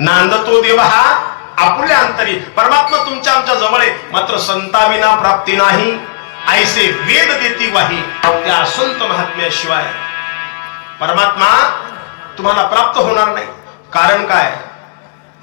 नांदतो देव हा आपुल्या अंतरी. परमात्मा तुमच्या आमच्या जवळ. आहे मात्र संताविना प्राप्ती नाही. ऐसे वेद देती वाही. त्या संत महात्म्याशिवाय परमात्मा तुम्हाला प्राप्त होणार नाही. कारण काय?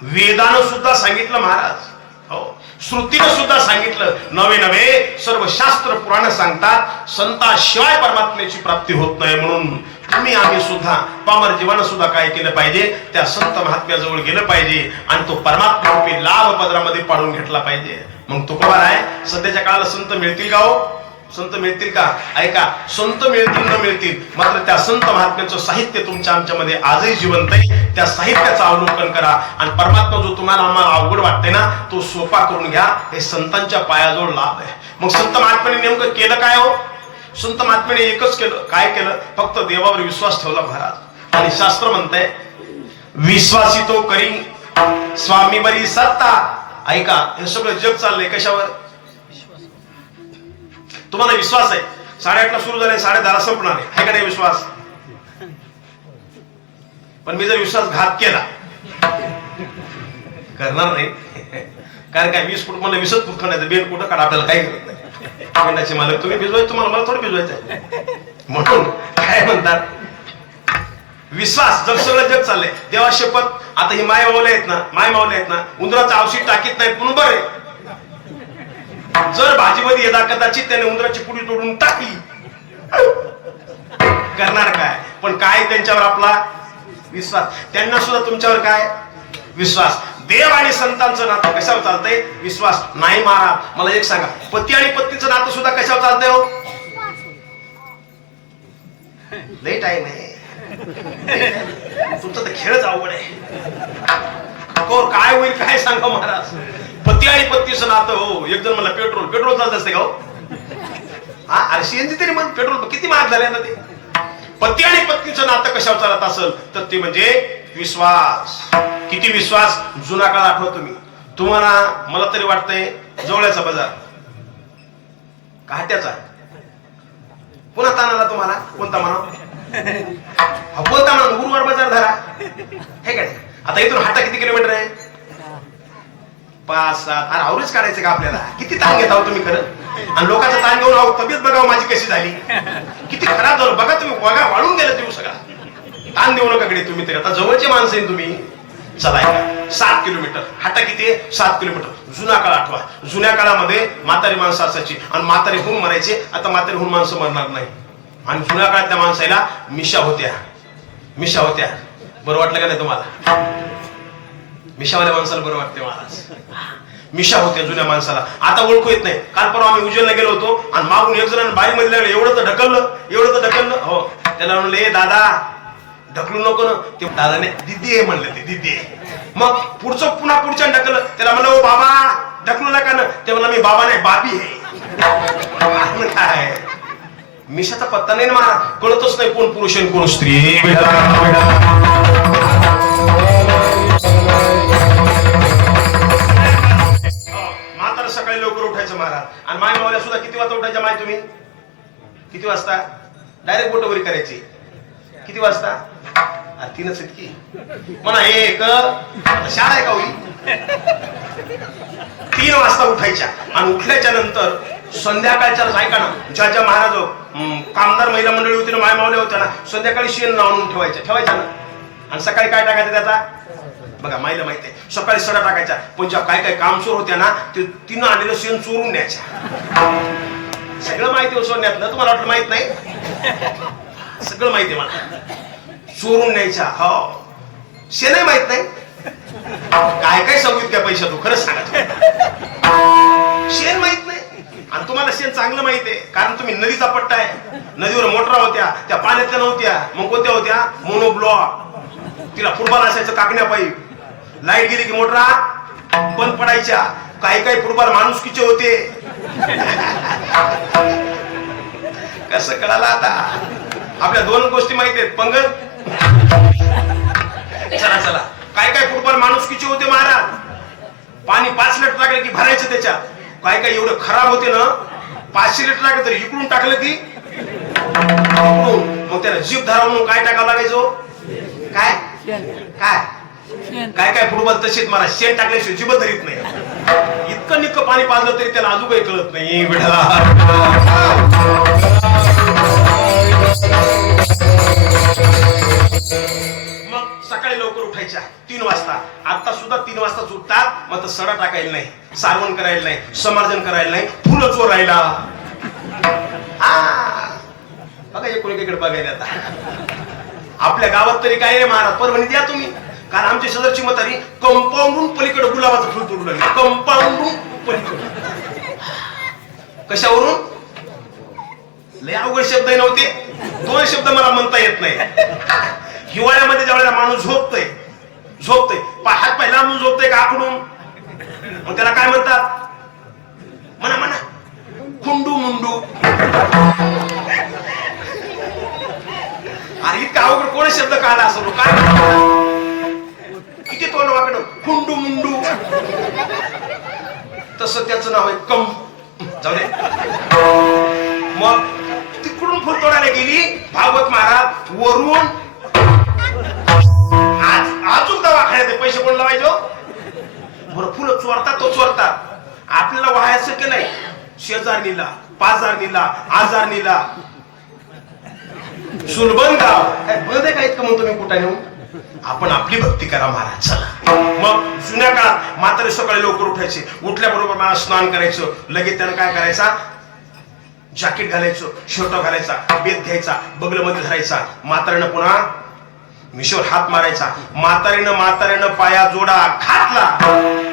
वेदानं सुद्धा सांगितलं महाराज. हो. श्रुतीनं सुद्धा सांगितलं. नवे नवे सर्व शास्त्र पुराण सांगतात. संताशिवाय परमात्म्याची प्राप्ती होत नाही म्हणून तुम्ही आम्ही सुद्धा पामर जीवानं सुद्धा काय केलं पाहिजे? त्या संत महात्म्याजवळ गेलं पाहिजे आणि तो परमात्मा रूपी लाभ पदरामध्ये पाडून घेतला पाहिजे. मग तो कवर आहे सध्याच्या काळाला संत मिळतील का हो? संत मिळतील का? ऐका संत मिळतील न मिळतील मात्र त्या संत महात्म्याचं साहित्य तुमच्या आमच्यामध्ये आजही जिवंत आहे. त्या साहित्याचं अवलोकन करा आणि परमात्मा जो तुम्हाला आम्हाला अवघड वाटते ना तो सोपा करून घ्या. हे संतांच्या पायाजवळ लाभ आहे. मग संत महात्म्याने नेमकं केलं काय हो? संत महात्म्याने एकच केलं. काय केलं? फक्त देवावर विश्वास ठेवला महाराज. आणि शास्त्र म्हणतंय विश्वासी तो करी स्वामी बरी सत्ता. ऐका हे सगळं जग चाललंय कशावर? तुम्हाला विश्वास आहे. साडेआठला सुरू झाले साडे दहाला संपणार आहे. का नाही विश्वास? पण मी जर विश्वासघात केला करणार नाही. कारण काय वीस फूट मला वीसच फूट खाण्याचं बेल कुठं काढा आपल्याला काही करत नाही. मेंढाचे मालक. तुम्ही भिजवायचं तुम्हाला मला थोडं भिजवायचं म्हणून काय म्हणतात? विश्वास जग सगळं जग चाललंय. देवा शपथ आता ही माय मावले आहेत ना माय मावले आहेत ना उंदराचं औषध टाकीत नाहीत पण बरं जर भाजीमध्ये यदा कदाचित त्याने उंदराची पुडी तोडून टाकली करणार काय? पण काय त्यांच्यावर आपला विश्वास? त्यांना सुद्धा तुमच्यावर काय? विश्वास. देव आणि संतांचं नातं कशावर चालतंय? विश्वास नाही मारा मला एक सांगा पती आणि पत्नीचं नातं सुद्धा कशावर चालतंय हो? लई टाइम आहे. तुमचं तर खेळच आवड आहे. काय होईल काय सांगा महाराज. पती आणि पत्नीचं नातं हो. एक जण मला पेट्रोल पेट्रोल चालत असते का हो? हा अरे सीएनजी तरी म्हण पेट्रोल किती महाग झाले ना ते. पती आणि पत्नीचं नातं कशावर चालत असेल तर ते म्हणजे विश्वास. किती विश्वास जुना काळ आठवतो मी. तुम्हाला मला तरी वाटतंय जवळचा बाजार. काट्याचा पुन्हा ताण आला तुम्हाला? कोणता म्हणा कोणता म्हणा गुरुवार बाजार धरा. हे काय? आता इथून हाटा किती किलोमीटर आहे? पाच सात अरे आवरेज काढायचं का आपल्याला? किती ताण घेत आहोत तुम्ही खरं? आणि लोकांचा ताण घेऊन आहोत तब्येत बघावं हो, माझी कशी झाली. किती खराब झालं. बघा तुम्ही बघा वाढून गेलं देऊ सगळा. ताण देऊ नका कडे तुम्ही तरी. आता जवळचे माणसं आहे तुम्ही. चला सात किलोमीटर. हाटा किती आहे? सात किलोमीटर. जुना काळ आठवा. जुन्या काळामध्ये म्हातारी माणसं असायची. आणि म्हातारी होऊन मरायचे आता म्हातारी होऊन माणसं मरणार नाही. आणि जुन्या काळात त्या माणसाला मिशा होत्या. मिशा होत्या. बरं वाटलं का नाही तुम्हाला? मिशावाल्या माणसाला बरं वाटते महाराज मिशा होत्या जुन्या माणसाला. आता ओळखू येत नाही. काल परवा आम्ही उज्जैनला गेलो होतो आणि मागून एक जण बाई मध्ये लागलं एवढं तर ढकललं. एवढं तर ढकललं. हो. त्याला म्हणलं ए दादा ढकलू नको ना. ते दादाने दिदी आहे म्हणलं ते दिदी आहे. मग पुढचं पुन्हा पुढच्या ढकलं त्याला म्हणलं ओ बाबा ढकलू नका ना. ते म्हणलं मी बाबा नाही बाबी आहे. काय? मिशाचा पत्ता नाही ना मला. कळतच नाही कोण पुरुष आणि कोण स्त्री. म्हातारा सकाळी लवकर उठायचं महाराज आणि माय मावल्या सुद्धा किती वाजता उठायच्या माय तुम्ही? किती वाजता? डायरेक्ट बोटवरी करायची. किती वाजता? अरे तीनच इतकी म्हणा एक शाळा आहे का होई? तीन वाजता उठायच्या आणि उठल्याच्या नंतर संध्याकाळच्या ऐका ना ज्या ज्या महाराज कामदार महिला मंडळी होती ना माय मावल्या होत्या ना संध्याकाळी शेण लावून ठेवायच्या ठेवायच्या ना. आणि सकाळी काय टाकायचं त्याचा? बघा माहिला माहिती आहे. सकाळी सडा टाकायचा. पण ज्या काय काय चोर होत्या ना ते तिनं आलेलं शेण चोरून न्यायच्या. सगळं माहिती आहे तुम्हाला वाटलं माहीत नाही? सगळं माहिती आहे मला. चोरून न्यायच्या हो. शेणही माहीत नाही. काय काय सांगू इतक्या पैशा तू? खरंच सांगा शेण माहीत नाही. आणि तुम्हाला शेण चांगलं माहीत आहे. कारण तुम्ही नदीचा पट्टा आहे. नदीवर मोटरा होत्या त्या पाण्यातल्या नव्हत्या. मग कोणत्या होत्या? मोनोब्लॉक. तिला फुटबॉल असायचं काकण्या पाईप लाइट गेली की मोटरा बंद पडायच्या. काही काही फुटबॉल माणुसकीचे होते. कसं कळाला आता? आपल्या दोन गोष्टी माहिती आहेत. पंगत चला चला. काय काय फुटबॉल माणुसकीचे होते महाराज? पाणी पाच लिटर टाकलं की भरायचं त्याच्यात. काय काय एवढं खराब होते ना? पाचशे लिटर टाकलं तरी इकडून टाकलं की? मग त्याला जीप धरा म्हणून काय टाकावं लागायचो? काय? काय? काय काय फुटबॉल तशीच मला शेण टाकल्याशिवाय जिबत धरीत नाही. इतकं निक्क पाणी पाजलं तरी त्याला अजून काही कळत नाही. माणसं तीन मग तर सडा टाकायला नाही सारवण करायला नाही समार्जन करायला नाही फुलं चोरायला. हा बघा एकोणीकडे बघायला आता आपल्या गावात तरी काय नाही महाराज परभणी द्या तुम्ही. कारण आमच्या शेजारची म्हातारी कंपाऊंडून पलीकडे गुलाबाचं फुल तोडू लागले. कंपाऊंडून पलीकडे. कशावरून? लय अवघड शब्द नव्हते. दोन शब्द मला म्हणता येत नाही. हिवाळ्यामध्ये ज्या वेळेला माणूस झोपतोय झोपते. पा- हात पाय लांबून झोपते का आकडून? मग त्याला काय म्हणतात? म्हणा म्हणा. खुंडू मुंडू. अरे इतका अवघड कोण शब्द काढला असं? काय किती तोंड वाकडं? खुंडू मुंडू. तस त्याचं नाव आहे कम. जाऊ दे. मग तिकडून फुलतोडायला गेली भागवत महाराज. वरून आपल्याला व्हायचं की नाही? शेजारणीला पाजारणीला आजारणीला. सुलभन गाव. काय बंद आहे का इतकं म्हणतो मी कुठं नेऊन आपण आपली भक्ती करा महाराज चला. मग जुन्या काळात म्हातारे सकाळी लवकर उठायचे उठल्याबरोबर मला स्नान करायचं लगेच त्यानं काय करायचा? जॅकेट घालायचं शर्ट घालायचा बेत घ्यायचा बगलमध्ये धरायचा. म्हाताऱ्यानं पुन्हा मिशोर हात मारायचा. म्हातारीनं म्हाताऱ्यानं पाया जोडा घातला.